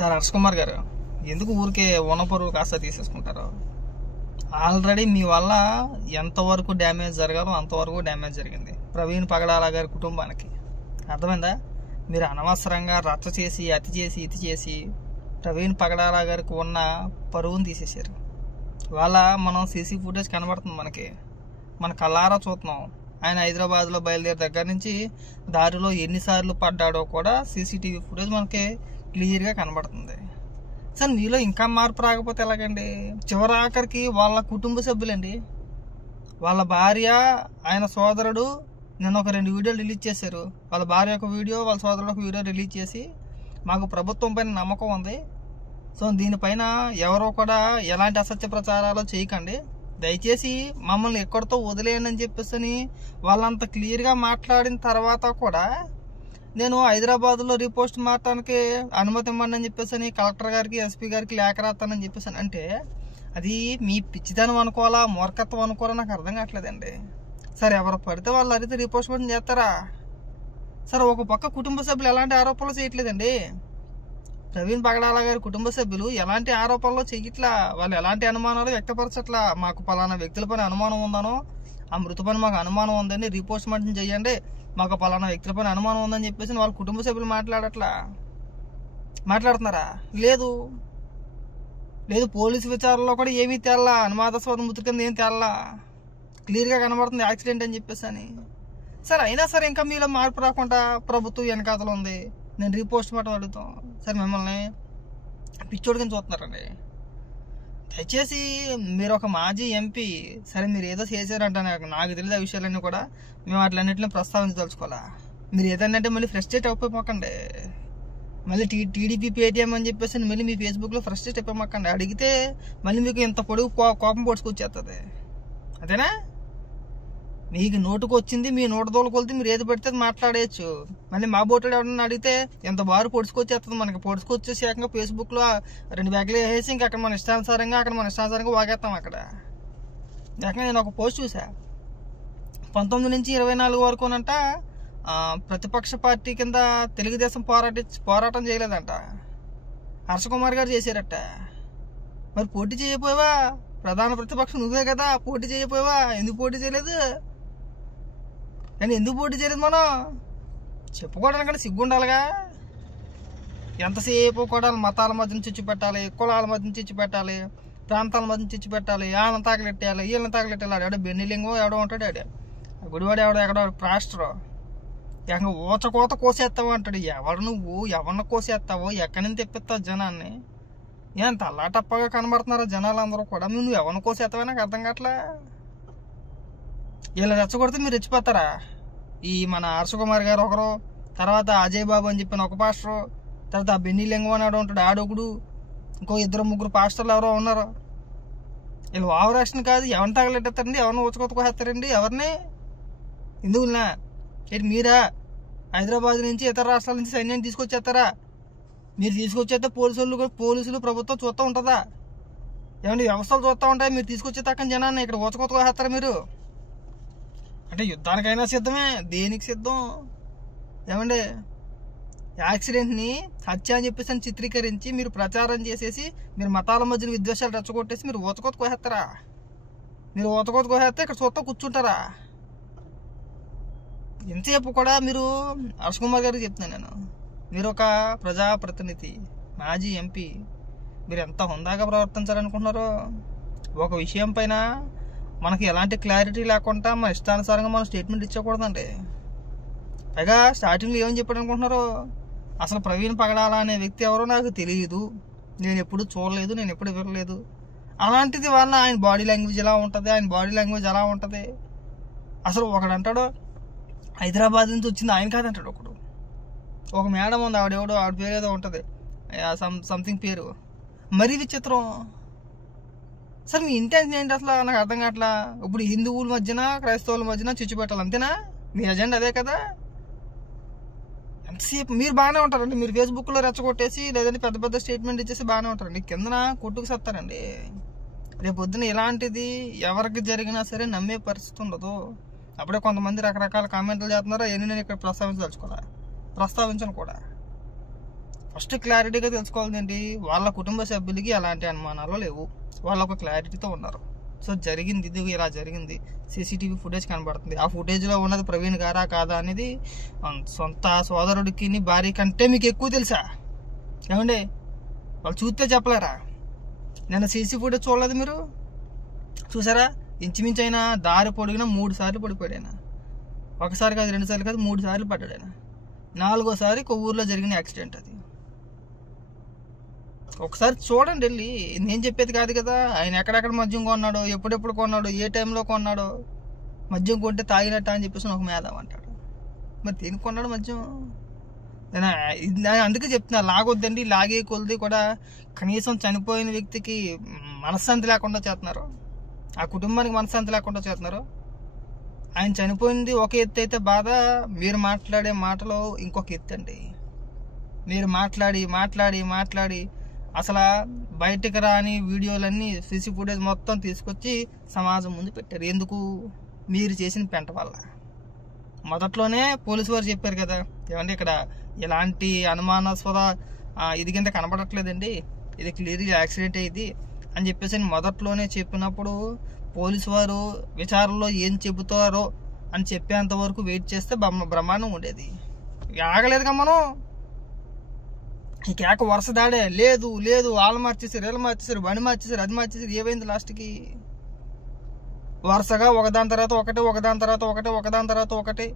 Sir Harsh Kumar గారు, ఎందుకు ఊరికే వనపరువు కాస్త తీసేసుకుంటారు? ఆల్రెడీ మీ వల్ల ఎంతవరకు డ్యామేజ్ జరగాలో అంతవరకు డ్యామేజ్ జరిగింది ప్రవీణ్ పగడాల గారి కుటుంబానికి. అర్థమైందా? మీరు అనవసరంగా రచ్చ చేసి అతి చేసి ఇతి చేసి ప్రవీణ్ పగడాల గారికి ఉన్న పరువుని తీసేశారు. ఇవాళ మనం సీసీ ఫుటేజ్ కనబడుతుంది, మన కళ్ళారా చూస్తున్నాం. ఆయన హైదరాబాద్లో బయలుదేరే దగ్గర నుంచి దారిలో ఎన్నిసార్లు పడ్డాడో కూడా సీసీటీవీ ఫుటేజ్ మనకి క్లియర్గా కనబడుతుంది. సార్ మీలో ఇంకా మార్పు రాకపోతే ఎలాగండి? చివరి ఆఖరికి వాళ్ళ కుటుంబ సభ్యులండి, వాళ్ళ భార్య, ఆయన సోదరుడు నిన్న ఒక 2 వీడియోలు రిలీజ్ చేశారు. వాళ్ళ భార్య ఒక వీడియో, వాళ్ళ సోదరుడు ఒక వీడియో రిలీజ్ చేసి మాకు ప్రభుత్వం పైన నమ్మకం ఉంది, సో దీనిపైన ఎవరో కూడా ఎలాంటి అసత్య ప్రచారాలు చేయకండి, దయచేసి మమ్మల్ని ఎక్కడితో వదిలేయండి అని చెప్పేసి వాళ్ళంత క్లియర్గా మాట్లాడిన తర్వాత కూడా నేను హైదరాబాద్లో రీపోస్ట్ మారటానికి అనుమతి ఇవ్వండి అని చెప్పేసి కలెక్టర్ గారికి, ఎస్పీ గారికి లేఖ రాస్తానని చెప్పేసి అంటే అది మీ పిచ్చితనం అనుకోవాలా, మూర్ఖత్వం అనుకోవాలా నాకు అర్థం కావట్లేదండి. సార్ ఎవరు పడితే వాళ్ళు అడిగితే రీపోస్ట్ చేస్తారా? సార్ ఒక పక్క కుటుంబ సభ్యులు ఎలాంటి ఆరోపణలు చేయట్లేదండి. ప్రవీణ్ పగడాల గారి కుటుంబ సభ్యులు ఎలాంటి ఆరోపణలు చెయ్యట్లా, వాళ్ళు ఎలాంటి అనుమానాలు వ్యక్తపరచట్లా. మాకు పలానా వ్యక్తుల పైన అనుమానం ఉందనో, ఆ మృతి పైన మాకు అనుమానం ఉందని రీపోస్ట్ చేయండి, మాకు పలానా వ్యక్తుల పైన అనుమానం ఉందని చెప్పేసి వాళ్ళ కుటుంబ సభ్యులు మాట్లాడుతున్నారా? లేదు. పోలీసు విచారణలో కూడా ఏమీ తేల్లా, అనుమానాస్పద మృతి కింద ఏం తేల్లా, క్లియర్గా కనబడుతుంది యాక్సిడెంట్ అని చెప్పేసి అని. సార్ అయినా సరే ఇంకా మీలో మార్పు రాకుండా ప్రభుత్వం వెనకాతలు ఉంది, నేను రీపోస్ట్ మార్టం అడుగుతాం. సార్ మిమ్మల్ని పిచ్చోడి కింద చూస్తున్నారండి. దయచేసి మీరు ఒక మాజీ ఎంపీ, సరే మీరు ఏదో చేశారంట, నాకు తెలియదు ఆ విషయాలన్నీ కూడా, మేము అట్లన్నింటినీ ప్రస్తావించదలుచుకోవాలా. మీరు ఏదన్నంటే మళ్ళీ ఫ్రస్ట్రేట్ అయిపోమాకండి, మళ్ళీ టీడీపీ పేటీఎం అని చెప్పేసి మళ్ళీ మీ ఫేస్బుక్లో ఫ్రస్ట్రేట్ అయిపోమాకండి. అడిగితే మళ్ళీ మీకు ఇంత పొడుగు కోపం పొడుచుకొచ్చేస్తుంది, అదేనా? మీకు నోటుకు వచ్చింది మీ నోటు దోలు కొలితే మీరు ఏది పెడితే మాట్లాడేయచ్చు. మళ్ళీ మా బోటోడు ఎవరన్నా అడిగితే ఎంత బారు పొడుచుకొచ్చేస్తుంది. మనకి పొడుచుకొచ్చేసి ఏకంగా ఫేస్బుక్లో 2 బ్యాగులు వేసేసి ఇంకా అక్కడ మన ఇష్టానుసారంగా వాగేస్తాం. అక్కడ ఏకంగా నేను ఒక పోస్ట్ చూసా, 19 నుంచి 24 వరకునంట ప్రతిపక్ష పార్టీ కింద తెలుగుదేశం పోరాటం చేయలేదంట, హర్ష కుమార్ గారు చేశారట. మరి పోటీ చేయకపోయావా? ప్రధాన ప్రతిపక్షం నువ్వే కదా, పోటీ చేయకపోయావా? ఎందుకు పోటీ చేయలేదు? కానీ ఎందుకు పోటీ చేయలేదు? మనం చెప్పుకోవడానికంటే సిగ్గుండాలిగా. ఎంతసేపు కూడా మతాల మధ్యన చిచ్చు పెట్టాలి, కులాల మధ్యన చిచ్చు పెట్టాలి, ప్రాంతాల మధ్యన చిచ్చు పెట్టాలి, వాళ్ళని తాకలెట్టాలి, వీళ్ళని తాకలెట్టాలి. ఆడ బెన్నిలింగం ఎవడో ఉంటాడు, ఆడ గుడివాడు ఎక్కడో ప్రాస్టర్ ఇంకా ఊచకోత కోసేస్తావు అంటాడు. ఎవరు నువ్వు, ఎవరిని కోసేస్తావో, ఎక్కడి నుంచి తెప్పిస్తావు జనాన్ని? ఎంత అల్లాటప్పగా కనబడుతున్నారా జనాలు అందరూ కూడా? నువ్వు ఎవరిని కోసేస్తావో నాకు అర్థం కావట్లే. ఇలా రెచ్చగొడితే మీరు రెచ్చిపోతారా? ఈ మన హర్ష కుమార్ గారు ఒకరు, తర్వాత అజయ్ బాబు అని చెప్పిన ఒక పాస్టరు, తర్వాత బెన్నీ లింగం అని ఉంటాడు ఆడొకడు, ఇంకో 2-3 పాస్టర్లు ఎవరో ఉన్నారు. వీళ్ళు ఓవరాక్షన్ కాదు, ఎవరిని తగలెట్టేస్తారండి, ఎవరిని ఊచకొత్తకొస్తారండి, ఎవరిని ఎందుకున్నా? ఏంటి మీరా హైదరాబాద్ నుంచి ఇతర రాష్ట్రాల నుంచి సైన్యాన్ని తీసుకొచ్చేస్తారా? మీరు తీసుకొచ్చేస్తే పోలీసులు ప్రభుత్వం చూస్తూ ఉంటుందా? ఏమంటే వ్యవస్థలు చూస్తూ ఉంటాయి, మీరు తీసుకొచ్చే తక్కన జనాన్ని ఇక్కడ ఊచకొత్తకొస్తారా మీరు? అంటే యుద్ధానికైనా సిద్ధమే, దేనికి సిద్ధం? ఏమండి యాక్సిడెంట్ని హత్య అని చెప్పేసి చిత్రీకరించి మీరు ప్రచారం చేసేసి మీరు మతాల మధ్యన విద్వేషాలు రెచ్చగొట్టేసి మీరు ఊచకొత్తకొస్తారా? మీరు ఊచకొత్తకొస్తే ఇక్కడ చూస్తూ కూర్చుంటారా? ఎంతసేపు కూడా మీరు హర్ష్ కుమార్ గారికి చెప్తున్నాను నేను, మీరు ఒక ప్రజాప్రతినిధి, మాజీ ఎంపీ, మీరు ఎంత హుందాగా ప్రవర్తించాలనుకుంటున్నారో. ఒక విషయం పైన మనకి ఎలాంటి క్లారిటీ లేకుండా మన ఇష్టానుసారంగా మనం స్టేట్మెంట్ ఇచ్చకూడదండి. పైగా స్టార్టింగ్లో ఏమని చెప్పాడు అనుకుంటున్నారు? అసలు ప్రవీణ్ పగడాల అనే వ్యక్తి ఎవరో నాకు తెలియదు, నేను ఎప్పుడు చూడలేదు, నేను ఎప్పుడు వినలేదు. అలాంటిది వాళ్ళ ఆయన బాడీ లాంగ్వేజ్ ఎలా ఉంటుంది, అసలు ఒకడు అంటాడు హైదరాబాద్ నుంచి వచ్చింది ఆయన కాదంటాడు. ఒక మేడం ఉంది, ఆవిడ పేరు ఏదో ఉంటుంది, సంథింగ్ పేరు, మరీ విచిత్రం. సార్ మీ ఇంటెన్షన్ ఏంటి అసలు నాకు అర్థం కావట్లా. ఇప్పుడు హిందువుల మధ్యన క్రైస్తవుల మధ్యన చిచ్చు పెట్టాలి, అంతేనా మీ ఎజెండా? అదే కదా. ఎంతసేపు మీరు బాగానే ఉంటారండి, మీరు ఫేస్బుక్లో రెచ్చగొట్టేసి లేదంటే పెద్ద పెద్ద స్టేట్మెంట్ ఇచ్చేసి బాగానే ఉంటారండి, కిందన కొట్టుకు సత్తారండి. రేపు పొద్దున ఇలాంటిది ఎవరికి జరిగినా సరే నమ్మే పరిస్థితి ఉండదు. అప్పుడే కొంతమంది రకరకాల కామెంట్లు చేస్తున్నారు, అవన్నీ నేను ఇక్కడ ప్రస్తావించను కూడా. ఫస్ట్ క్లారిటీగా తెలుసుకోవాల్సింది ఏంటి, వాళ్ళ కుటుంబ సభ్యులకి ఎలాంటి అనుమానాలు లేవు, వాళ్ళు ఒక క్లారిటీతో ఉన్నారు. సో జరిగింది ఇది, ఇలా జరిగింది, సీసీటీవీ ఫుటేజ్ కనబడుతుంది, ఆ ఫుటేజ్లో ఉన్నది ప్రవీణ్ గారా కాదా అనేది సొంత సోదరుడికి భార్య కంటే మీకు ఎక్కువ తెలుసా? ఏమండి వాళ్ళు చూస్తే చెప్పలేరా? నేను సీసీ ఫుటేజ్ చూడలేదు, మీరు చూసారా? ఇంచుమించు అయినా దారి పొడిగిన 3 సార్లు పడిపోయాడు ఆయన. ఒకసారి కాదు, 2 సార్లు కాదు, 3 సార్లు పడ్డాడు ఆయన. 4వ సారి కొవ్వూరులో జరిగిన యాక్సిడెంట్ అది. ఒకసారి చూడండి వెళ్ళి, నేను చెప్పేది కాదు కదా. ఆయన ఎక్కడెక్కడ మద్యం కొన్నాడో, ఎప్పుడెప్పుడు కొన్నాడో, ఏ టైంలో కొన్నాడో, మద్యం కొంటే తాగినట్ట అని చెప్పేసి ఒక మేధావి అంటాడు. మరి దేనికి కొన్నాడు మద్యం? నేను అందుకే చెప్తున్నా, లాగొద్దండి. లాగే కొలిది కూడా కనీసం చనిపోయిన వ్యక్తికి మనశ్శాంతి లేకుండా చేస్తున్నారు, ఆ కుటుంబానికి మనశ్శాంతి లేకుండా చేస్తున్నారు. ఆయన చనిపోయింది ఒక ఎత్తు అయితే బాధ, మీరు మాట్లాడే మాటలో ఇంకొక ఎత్తు అండి. మీరు మాట్లాడి మాట్లాడి మాట్లాడి అసలు బయటకు రాని వీడియోలన్నీ, సీసీ ఫుటేజ్ మొత్తం తీసుకొచ్చి సమాజం ముందు పెట్టారు. ఎందుకు? మీరు చేసిన పెంట వల్ల. మొదట్లోనే పోలీసు వారు చెప్పారు కదా, ఏమంటే ఇక్కడ ఎలాంటి అనుమానాస్పద ఇది కింద కనబడట్లేదండి, ఇది క్లియర్గా యాక్సిడెంట్ అయ్యింది అని చెప్పేసి మొదట్లోనే చెప్పినప్పుడు పోలీసు వారు విచారణలో ఏం చెబుతారో అని చెప్పేంత వరకు వెయిట్ చేస్తే బ్రహ్మాండం ఉండేది. ఆగలేదుగా మనం. ఈ కేక వరుస దాడే, లేదు లేదు వాళ్ళు మార్చేసారు, వీళ్ళు మార్చేసారు, బండి మార్చేసారు, అది మార్చేసారు. ఏమైంది లాస్ట్కి? వరుసగా ఒకదాని తర్వాత ఒకటి, ఒకదాని తర్వాత ఒకటి, ఒకదాని తర్వాత ఒకటి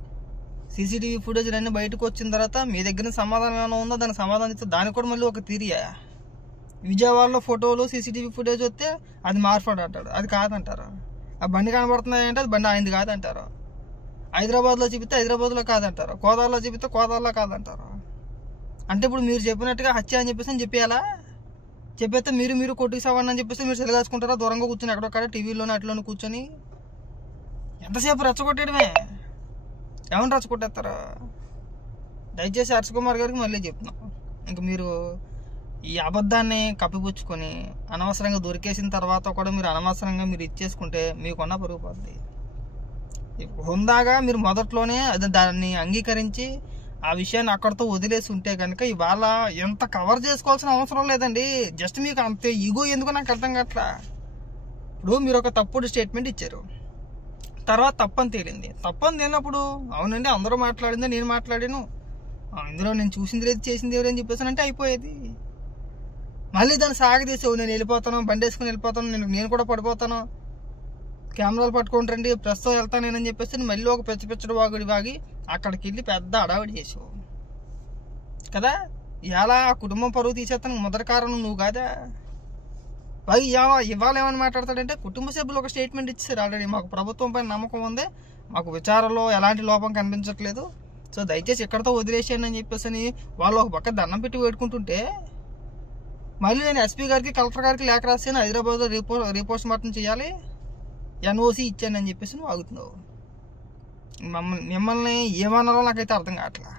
సీసీటీవీ ఫుటేజ్ అన్నీ బయటకు వచ్చిన తర్వాత మీ దగ్గర సమాధానం ఏమైనా ఉందో దానికి సమాధానం ఇస్తే దానికి కూడా మళ్ళీ ఒక తీరియా. విజయవాడలో ఫోటోలు సీసీటీవీ ఫుటేజ్ వస్తే అది మార్ఫాడు అంటాడు, అది కాదంటారు. ఆ బండి కనబడుతున్నాయి అంటే అది బండి ఆయనది కాదంటారు. హైదరాబాద్లో చూపిస్తే హైదరాబాద్లో కాదంటారు, కోదాడలో చూపిస్తే కోదాడలో కాదంటారు. అంటే ఇప్పుడు మీరు చెప్పినట్టుగా హత్య అని చెప్పేసి చెప్పేయాలా? చెప్పేస్తే మీరు కొట్టుకు సవాడిని అని చెప్పేసి మీరు సెలగాసుకుంటారా? దూరంగా కూర్చొని ఎక్కడొక్కడ టీవీలోనే అట్లోనే కూర్చొని ఎంతసేపు రెచ్చగొట్టేయడమే. ఏమని రెచ్చగొట్టేస్తారా? దయచేసి హర్ష కుమార్ గారికి మళ్ళీ చెప్తున్నాం, ఇంక మీరు ఈ అబద్ధాన్ని కప్పిపుచ్చుకొని అనవసరంగా దొరికేసిన తర్వాత కూడా మీరు అనవసరంగా మీరు ఇచ్చేసుకుంటే మీకున్న పరుగు పోద్ది. హుందాగా మీరు మొదట్లోనే దాన్ని అంగీకరించి ఆ విషయాన్ని అక్కడితో వదిలేసి ఉంటే కనుక ఇవాళ ఎంత కవర్ చేసుకోవాల్సిన అవసరం లేదండి. జస్ట్ మీకు అంతే ఈగో ఎందుకు నాకు అర్థం కావట్లా. ఇప్పుడు మీరు ఒక తప్పుడు స్టేట్మెంట్ ఇచ్చారు, తర్వాత తప్పని తేలింది. తప్పని తేలినప్పుడు అవునండి అందరూ మాట్లాడిందే, నేను మాట్లాడాను, ఇందులో నేను చూసింది లేదు చేసింది ఎవరు అని చెప్పేసి అంటే అయిపోయేది. మళ్ళీ దాన్ని సాగదీసావు, నేను వెళ్ళిపోతాను, బండి వేసుకుని వెళ్ళిపోతాను, నేను కూడా పడిపోతాను, కెమెరాలు పట్టుకుంటారండి, ప్రస్తుతం వెళ్తాను నేనని చెప్పేసి మళ్ళీ ఒక పెచ్చడు వాగుడి వాగి అక్కడికి వెళ్ళి పెద్ద అడావిడి చేసావు కదా. ఇలా ఆ కుటుంబం పరువు తీసేస్తాను మొదటి కారణం నువ్వు కాదా? ఇవాళ ఏమని మాట్లాడతాడంటే కుటుంబ సభ్యులు ఒక స్టేట్మెంట్ ఇచ్చారు ఆల్రెడీ, మాకు ప్రభుత్వం పైన నమ్మకం ఉంది, మాకు విచారణలో ఎలాంటి లోపం కనిపించట్లేదు, సో దయచేసి ఎక్కడితో వదిలేసాను అని చెప్పేసి వాళ్ళు ఒక పక్క దండం పెట్టి వేడుకుంటుంటే మళ్ళీ నేను ఎస్పీ గారికి కలెక్టర్ గారికి లేఖ రాసాను, హైదరాబాద్లో రీపోస్ట్ మార్టం చేయాలి, ఎన్ఓసి ఇచ్చానని చెప్పేసి నువ్వు ఆగుతున్నావు. మిమ్మల్ని ఏమన్నారో నాకైతే అర్థం కావట్లా.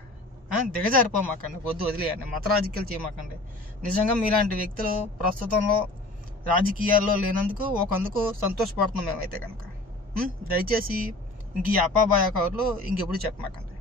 దిగజారిపోమాకండి, వద్దు వదిలేయండి, మత రాజకీయాలు చేయమాకండి. నిజంగా మీలాంటి వ్యక్తులు ప్రస్తుతంలో రాజకీయాల్లో లేనందుకు ఒకందుకు సంతోషపడుతున్నాం మేమైతే కనుక. దయచేసి ఇంక ఈ అపాభాయ కవర్లు ఇంకెప్పుడు చెప్పమాకండి.